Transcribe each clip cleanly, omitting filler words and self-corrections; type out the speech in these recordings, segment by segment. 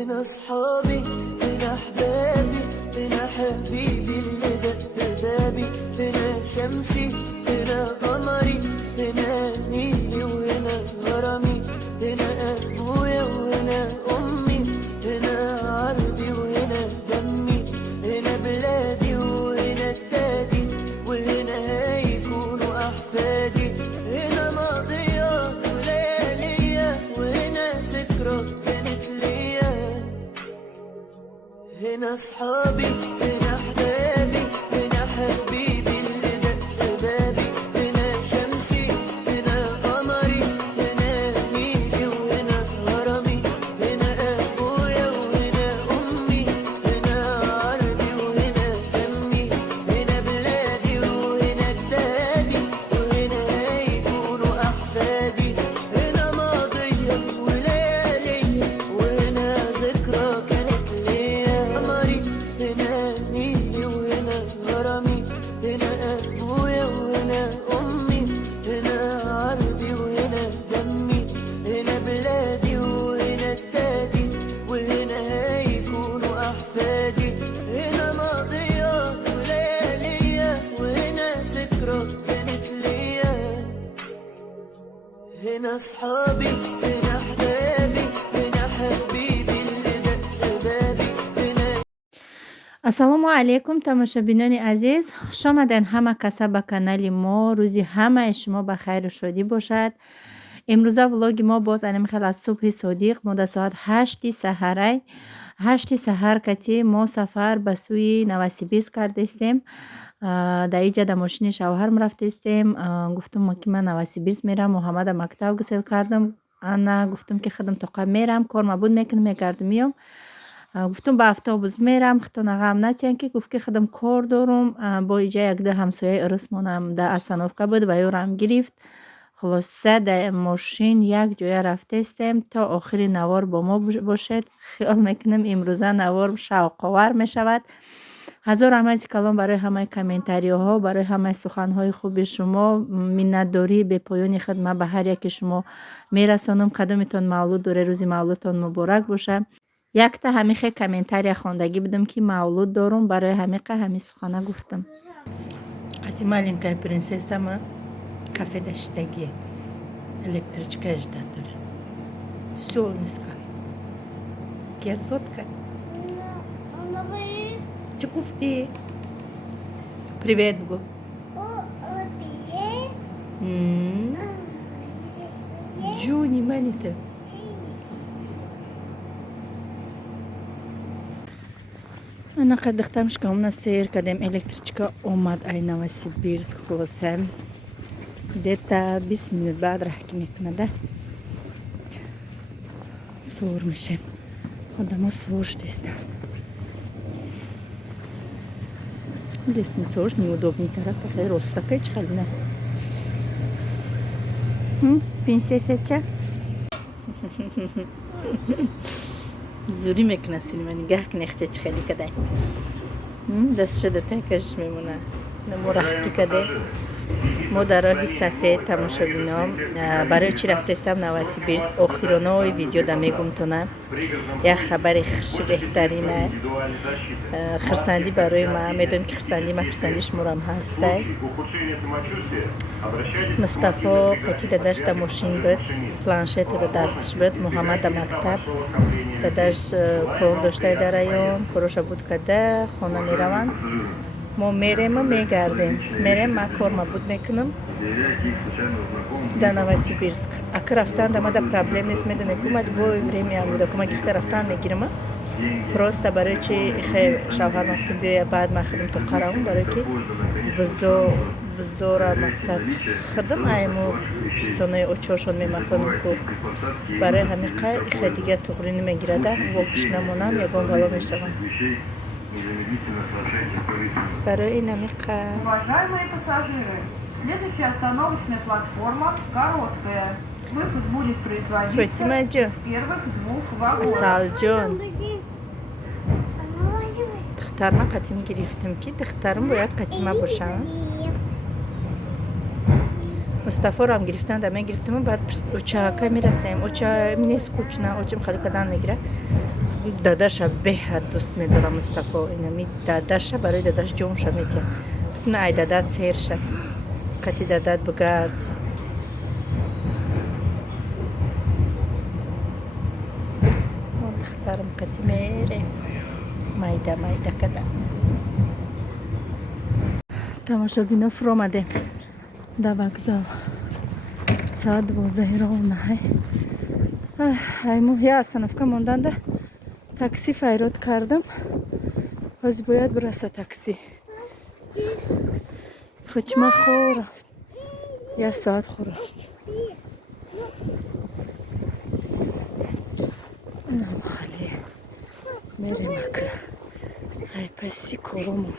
هنا اصحابي هنا احبابي هنا حبيبي اللي دق بابي هنا شمسي هنا قمري هنا نيلي وهنا غرامي هنا ابويا وهنا امي هنا عربي وهنا دمي هنا بلادي وهنا التادي وهنا هيكونوا احفادي هنا ماضية وليالية وهنا ذكرى كانت ليا هنا اصحابي هنا احبابي هنا حبيبي اللي دق بابي هنا شمسي هنا قمري هنا نيلي وهنا غرامي هنا ابويا وهنا امي هنا عربي وهنا دمي هنا بلادي وهنا التادي وهنا هيكونوا احفادي هنا ماضية وليالية وهنا ذكرى كانت ليا قمري هنا نيلي وهنا غرامي هنا ابويا وهنا امي هنا عربي وهنا دمي هنا بلادي وهنا التادي وهنا هيكونوا احفادي هنا ماضية وليالية وهنا ذكرى كانت ليا هنا اصحابي هنا احبابي هنا حبيبي اللي دق بابی هنا ассалому алайкум тамошобинони азиз, хуш омаден ҳама каса ба канали мо. рӯзи ҳамаи шумо ба хайру шодӣ бошад. имрӯза влоги мо боз анимхел аз субҳи содиқ мо дар соат 8 саҳарай 8 саҳар кати мо сафар ба сӯи Новосибирск кардастем. дар иҷа дар мошини шавҳарам рафтастем. гуфтум ки ман Новосибирск мерам, муҳаммада мактаб гусел кардам. ана гуфтум ки хадам тоқа мерам, кор мабуд мекунам, мегардам миём. гуфтум ба автобус мерам, хитона ғам натиям ки гуфт ки хадам кор дорум. бо иҷа якда ҳамсояи ирисмонам дар остановка буд ва ёрам гирифт. хулоса дар мошин як ҷоя рафтастем то охири навор бо мо бошед. хиёл мекунам имрӯза навор шавқовар мешавад. ҳазор раҳмати калон барои ҳамаи комментариҳо, барои ҳамаи суханҳои хуби шумо. миннатдории бепоёни худ ман ба ҳар яке шумо мерасонам. кадометон мавлуд доре, рӯзи мавлудтон муборак боша. якта ҳамихе комментария хондагӣ будам ки мавлуд дорум, барои ҳамиқа ҳами сухана гуфтам. қати маленькая принцессама кафе даштагие электричка ждат дора. Солнышко. Красотка. Чӣ гуфтӣ? Привет бигӯ. ҷуни мани ту. анақа дихтамшкамна сейр кардем, электричка омад ай Новосибирск. хулоса где-то 20 минут баъд раҳкӣ мекунада. свор мешем. одамо свор шудастанд. лестницаош неудобный тарафа, хеле ростакай чихалина. принцессача. зурӣ мекуна синема нигаҳ кун яхча чӣ хеле кадай. дастша да такаш мемона. мо раҳкӣ каде. мо дар роҳи сафед тамошобином. барои чӣ рафтастам Новосибирск? охиронаҳои видео да мегумтона. як хабари хуши беҳтарина. хирсандӣ барои ман. медонем ки хирсандӣ ман хирсандӣ шуморам ҳастай. мустафо қати дадаш да мошин буд, планшета да дасташ буд. муҳаммад да мактаб, дадаш кор доштаи дар раён, короша буд када хона мераванд. мо мерем мегардем. мерем ман кор мабуд мекунам дар Новосибирск. ака рафтан дама да проблем нест. медоне ку ма любое время буда ку ма гирифта рафтан мегирама. просто барои чи хе шавҳар мафтум биёя баъд ман худам то қаравум барои ки бизора мақсад худам аймо пистонаи очошон мемахонам ку барои ҳамиқа ихе дига туғри намегирада. вокиш намонам, ягон бало мешавам. барои ин ҳамиқа. Уважаемые пассажиры, следующая остановочная платформа короткая. Выход будет производиться Фатима ҷон, в первых двух вагонах. асалҷон, духтарма қатим гирифтам ки духтарам бояд қатима бошам. мустафорам гирифтан да мегирифтам. баъд очака мерасем. оча мне скучно, очам халикадан мегира. داداش بهت دوست میدارم مصطفی. اینمی داداش برای داداش جونش میتیم. نه ای دادات سیر شد کتی دادات بگرد. دخترم کتی میره مایده مایده کده. تماشاگینا فرو آمده در وокзал. ساعت 12 راه. айму я остановка монданда такси файрод кардам. ҳозир бояд бираса такси. Фотима хӯра 1 соат хӯрафт. инам хали мерем акра. ай паси корому.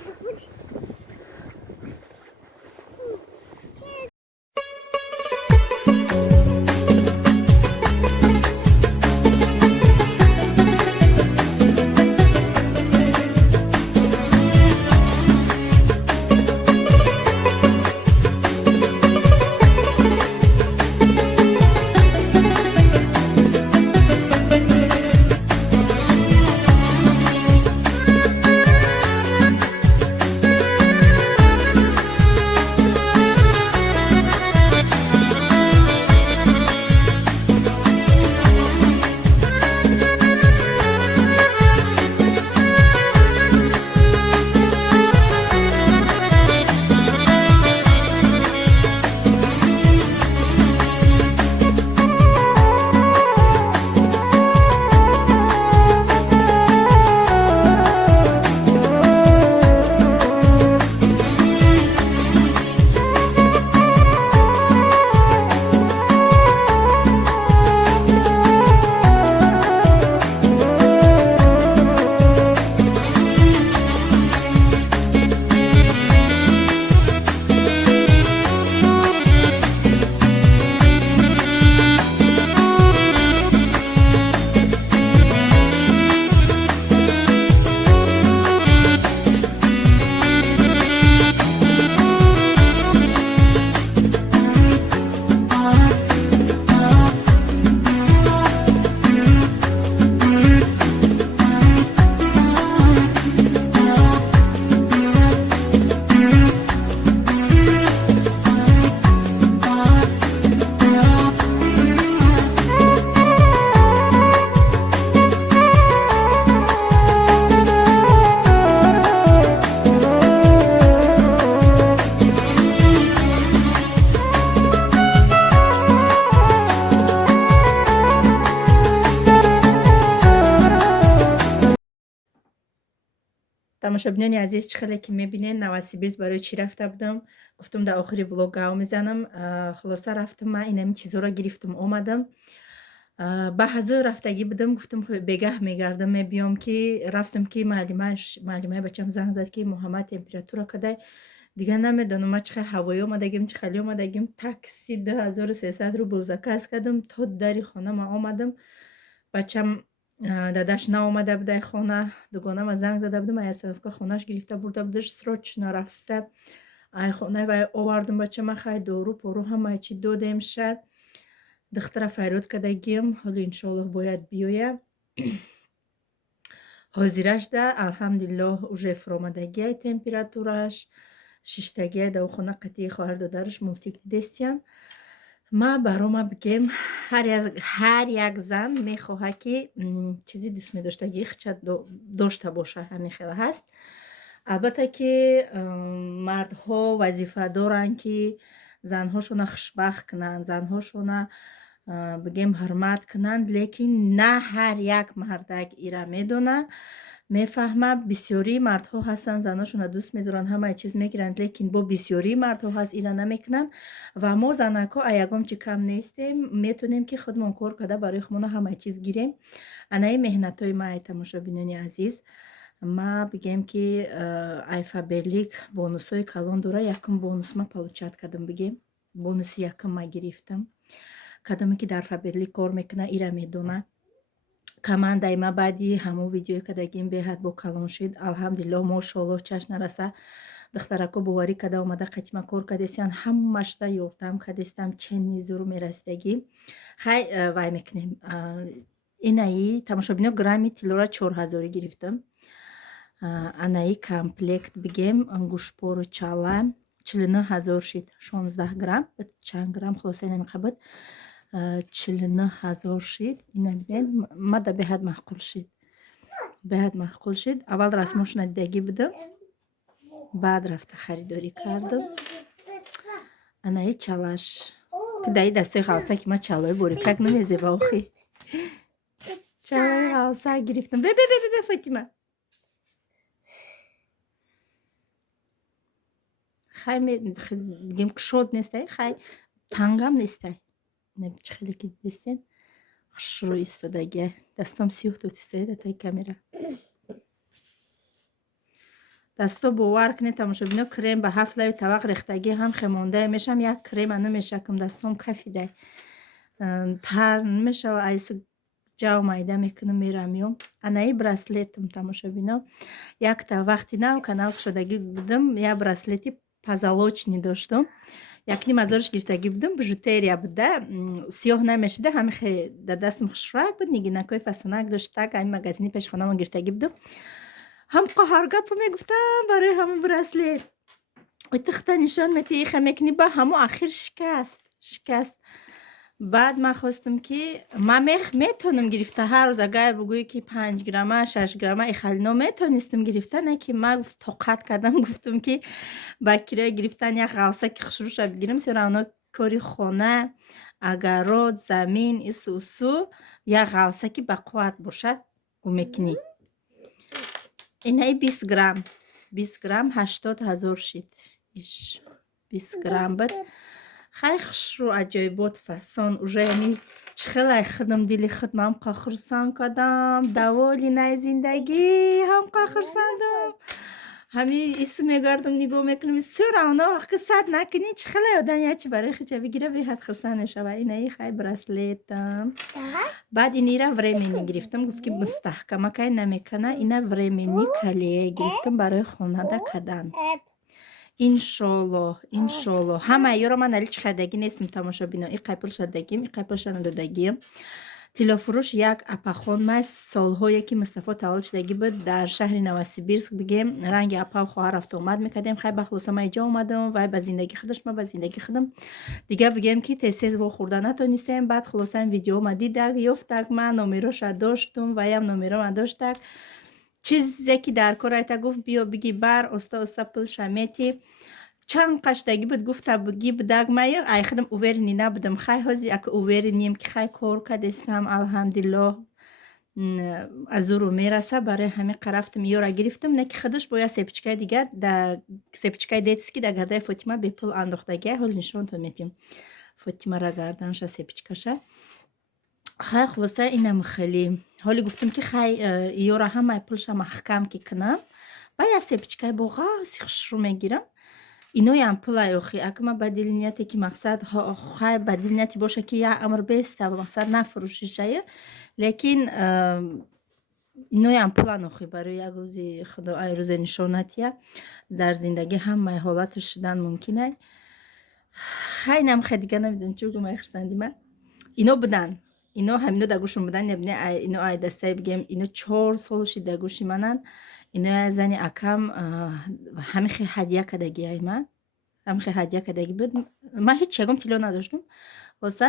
тамошобинони азиз чихеле ки мебинен Новосибирск барои чӣ рафта будам. гуфтам дар охири влог гав мезанам. хулоса рафтам ман инами чизоро гирифтам омадам. ба ҳазо рафтагӣ будам. гуфтам бегаҳ мегардам мебиём ки рафтам ки маълимаи бачам занг зад ки Муҳаммад температура кадай. дигар намедонам ман чихел ҳавоӣ омадагим чихел омадагим. такси 2300 рубл заказ кардам то дари хона ман омадам. бачам дадаш наомада будай хона. дугонама занг зада будам ай остановка хонааш гирифта бурда будаш срочно рафта ай хонаи вай овардам. бачама хай дору пору ҳамаи чӣ додем ша. духтара фарёд кардагиям ҳоло иншоаллоҳ бояд биёя. ҳозираш да алҳамдулиллоҳ уже фуромадагиай температураш шиштагиай давохона қатъи хоҳар додараш мултиплидестиян. ма барома бигем ҳар як зан мехоҳад ки чизи дӯст медоштагии хича дошта боша. ҳамин хел ҳаст. албатта ки мардҳо вазифа доранд ки занҳошона хушбахт кунанд, занҳошона бигем ҳурмат кунанд. лекин на ҳар як мардак ира медона мефаҳмад. бисёрии мардҳо ҳастанд занҳошона дӯст медоранд ҳамаи чиз мегиранд лекин бо бисёрии мардҳо ҳаст ира намекунанд. ва мо занакҳо аягом чи кам нестем. метонем ки худмон кор карда барои худмона ҳамаи чиз гирем. анаи меҳнатҳои ман тамошобинони азиз ма бигем ки айфаберлик бонусҳои калон дора. якум бонус ма получат кардам. бигем бонуси якум ма гирифтам. кадоме ки дар фаберлик кор мекунад ира медона. командаи ма баъди ҳамон видеои кадагим беҳад бо калон шид. алҳамдулиллоҳ мошоаллоҳ чашм нараса. духтарако боварӣ када омада қатима кор кардестиян ҳамашда ёрдам кардестам чени зур мерасидагӣ. хай вай мекунем инаи тамошобино грамми тиллора 4000 гирифтам. Анаи комплект бигем гӯштбору чала 49000 шид. 16 грамм чанд грамм хулоса намеқабад 49000 шид. Ина бидем мада беҳад маъқул шид. Беҳад маъқул шид. Аввал расмошона дидагӣ будам. Баъд рафта харидорӣ кардам. Анаи чалаш. Кудаи дастаи халсаки ма чалои борикак намезеба охи. Чалои халсак гирифтам. Бе Фатима. хай бигем кушод нестай, хай тангам нестай. Чӣ хеле ки дидестен хушрӯ истодагия. Дастом сиёҳ дод истояда таи камера. Дасто бовар кунед тамошобино крем ба 7 лави тавақ рехтагӣ ҳам хемонда мешам. Як крем ана мешакам дастом кафидай. Тар намешава айса ҷав майда мекунам мерам ё. Анаи браслетам тамошобино. Якта вақти нав канал кушодагӣ будам. Я браслети позолочни доштам. 1,5 гирифтагӣ будам. Бижутерия буда. Сиёҳ намешида. Ҳамихе да дастам хушрак буд. Нигинакои фасонак дошт. Так ҳами магазини пеши хонамон гирифтагӣ будам. ҳам қоҳаргапу мегуфтам барои ҳамин браслет. Итихта нишон метии иха мекунӣ ба ҳамо ахир шикаст. Баъд ман хостам ки ман метонам гирифта ҳар рӯз агар бигӯӣ ки 5 грамма 6 грамма ихалино метонистам гирифта. Не ки ман тоқат кардам гуфтам ки ба кироя гирифтан як ғавсаки хушрӯша бигирам. Сера оно кори хона, агарод, замин, ису як ғавсаки ба қувват бошад гу мекунӣ. Инаи 20 грамм 80000 шид. 20 грамм буд. хай хушрӯ аҷоибот фасон уже яъни чӣ хеле худам дили худ ман ҳамқа хурсанд кардам. даволи наи зиндагӣ ҳамқа хурсандам. ҳамин ису мегардам нигоҳ мекунам. Сера оно вақти сад накунӣ чӣ хеле одам ячи барои худша бигира беҳад хурсанд мешава. Инаи хай браслетам. Баъд инира времени гирифтам. Гуфт ки мустаҳкамакай намекана. Ина времени калие гирифтам барои хонада кадан. иншоллоҳ ҳамаи ёро ман али чӣ харидагӣ нестам тамошобино. иқай пулша дадагим, иқай пулша надодагим. Тиллофурӯш як апахон май солҳое ки Мустафо таваллуд шудагӣ буд дар шаҳри Новосибирск бигем ранги апав хоҳар рафту омад мекардем. хай ба хулоса ман иҷо омадам. вай ба зиндагӣ худаш ма ба зиндагӣ худам дига бигем ки тез вохӯрда натонистем. баъд хулоса видеома дидак ёфтак. ман номероша доштум ваям номерома доштак. чизе ки дар кор айта гуфт биё биги бар оста пулша мети. чанд қаштагӣ буд гуфта ги будак май ай худам уверени набудам. хай ҳози ака увереним ки хай кор кадестам алҳамдулиллоҳ азуру мераса. барои ҳамин қарафтам ёра гирифтам. не ки худаш бо як сепичкаи дига сепичкаи детски да гардаи Фотима бепул андохтагия. ҳол нишонтон метим Фотимара гарданша сепичкаша. хай хулоса инам хеле ҳоли гуфтам ки хай ёра ҳамаи пулша маҳкам ки кунам ва як сепичкаи бо ғавси хушрӯ мегирам. иноям пулай охи акма ба дили нияте ки мақсад хай ба дили нияти боша ки як амр беста мақсад нафурӯшишая. лекин иноям пулан охи барои як рӯзи худо ай рӯзи нишонатия дар зиндагӣ ҳамаи ҳолаташ шудан мумкинай. хай инам хе дига намедонам чӣ гӯм ай хурсандима. ино будан ино ҳамино да гӯшам будан небне ино ай дастаи бигем ино 4 сол шид да гӯши манан. ино як зани акам ҳамихе ҳадия кадагиай ман ҳамихе ҳадия кадагӣ буд. ман ҳеҷ ягон тилло надоштам. воса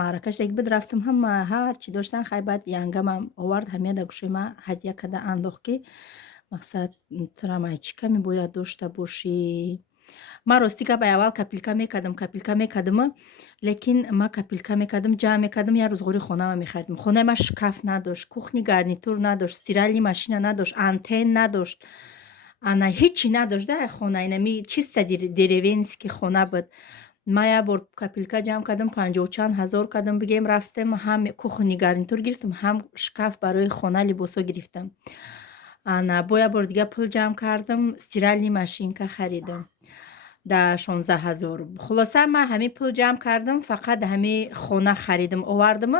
маърака шудагӣ буд рафтам ҳама ҳар чӣ доштан. хай баъд янгамам овард ҳамия да гӯшои ман ҳадия када андохт ки мақсад турамай чӣ ками бояд дошта бошӣ. ман рости гап аввал капилка мекардам лекин ман капилка мекардам ҷамъ мекардам. як рӯз ғори хонама мехаридам. хонаи ман шкаф надошт, кухни гарнитур надошт, стиральни машина надошт, антен надошт, ана ҳичи надошт. да хона инами чиста деревенский хона буд. ман як бор капилка ҷамъ кардам 50 чанд ҳазор кардам бигем рафтем ҳам кухни гарнитур гирифтам ҳам шкаф барои хона либосо гирифтам. ана бо як бор дига пул ҷамъ кардам стиральни машинка харидам. در 16,000. خلاصه من همین پول جمع کردم، فقط همین خانه خریدم آوردم.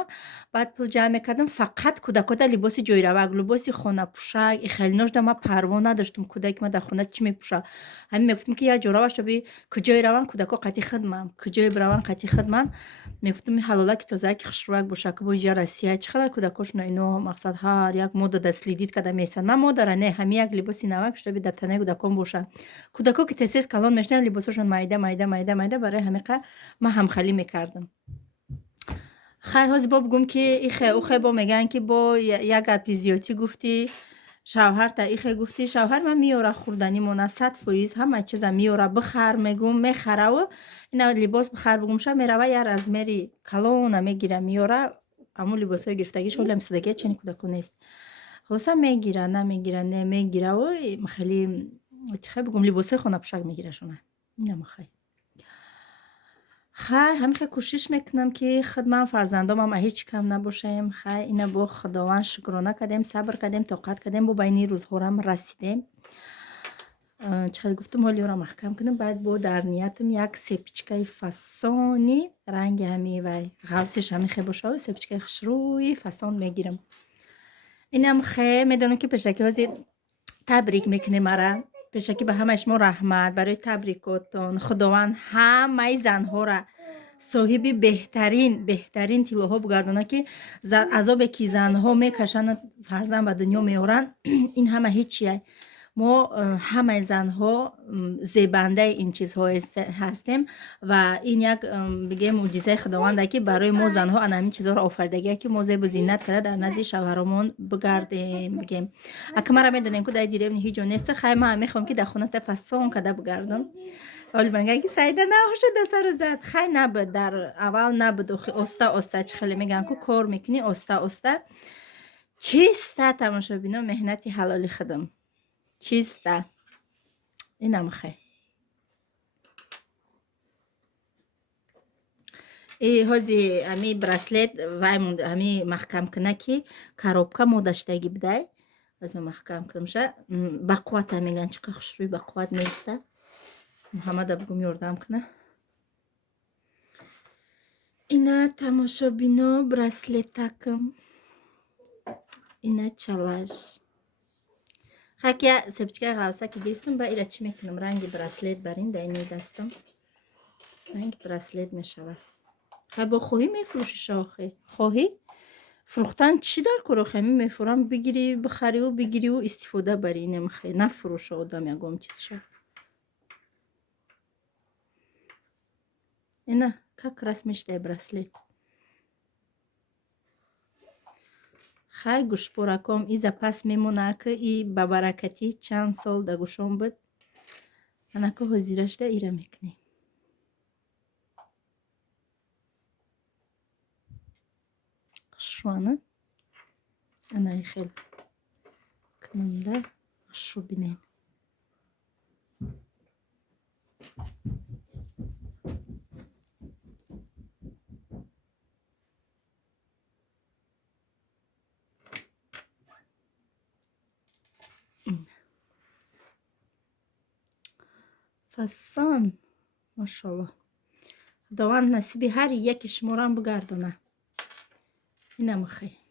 بعد پول جمع میکردم فقط کودکات لباس جویروک، لباس خانه پوشک خیلی نوش ما پروا نداشتم. کودک ما در خانه چی میپوشه؟ همین میگفتم که یا جورابش بی کجای روان کودکا قطعی خدمم، کجای بروان قطعی خدمم. میگفتم حالا که تازه که خشروک باشه که بوجا روسیه چقدر کودکاش اینو مقصد هر یک مود دستلیدید کده میسن. من مادر نه همین یک لباس نوک شده در تنه کودکان باشه. کودکا که تسیس کلان میشنن لباسشون مایده برای همیقه من همخالی میکردم. خیلی هاز با بگم که ایخه اوخه با میگن که با یک اپیزیوتی گفتی شوهر تا ایخه گفتی شوهر من میاره خوردنی مونه 100% همه چیزا میاره بخر میگم میخره و اینا لباس بخر بگم شب میروه یه از میری کلون میگیره میاره اما لباس های گرفتگیش حالا مسودگی چنین کودکو نیست. خلاصا میگیره نمیگیره و خیلی چه بگم لباس های خونه پوشک میگیره شونه نمیخوای. خیلی همیشه کوشش میکنم که خدمت فرزندام هم هیچ کم نباشیم. خیلی اینا با خداوند شکرانه کردیم، صبر کردیم، طاقت کردیم، با بینی روزها هم رسیدیم. چقدر گفتم حالی را محکم کنم. بعد با در نیتم یک سپیچکای فسانی رنگ همی و غوصش همی خیلی باشه و سپیچکای خشروی فسان میگیرم. اینم خیلی میدونم که پشکی هازی تبریک میکنه مرا. پشکی به همه شما رحمت برای تبریکاتون. خداوند همه زنها را صاحبی بهترین تیلوها بگردونه که عذابی که زنها میکشن فرزند به دنیا میارن این همه هیچیه. ما همه زنها زیبنده این چیزها هستیم و این یک بگه معجزه خداونده که برای ما زنها همین چیزها را آفریدگی که ما زیب و زینت کرده در نزد شوهرمون بگردیم. بگیم اگه مرا میدونین که در دیرم هیچ جا نیست خیلی من میخوام که در خونه تفسون کده بگردم. ولی من که سعیده نهاشه در سر زد خیلی نبود در اول نبود استا چه خیلی میگن که کار میکنی استا چیسته تماشا بینا مهنتی حلالی خدم چیسته اینم خیلی ای هازی همی برسلت وای مونده همی محکم کنه که کاروبکا مودشتگی بده از محکم کنم شه بقوت میگن چقدر خوش روی بقوت نیسته. محمد بگم یاردم کنه. اینا تماشا بینا برسلت تکم اینا چلاش خاکی سپچکای غوصه که گرفتم با ایره چی میکنم رنگ برسلت برین در اینی دستم رنگ برسلت میشود. خیلی با خواهی میفروشی شاخه خواهی فروختن چی در کروخه میفروم بگیری بخری و بگیری و استفاده بری نمیخوای نفروش آدم یکم چیز شد. اینا که رسمش ده برسلت خیلی گوش پورکم ایزا پس میمونه که ای ببرکتی چند سال ده گوشم بود انا که حضیرش ده ایره میکنی خشوانه انا خیلی کنم ده خشو بینین فسان ماشاءالله خداوند نصیبی هر یکی شما را بگردونه. اینم خیلی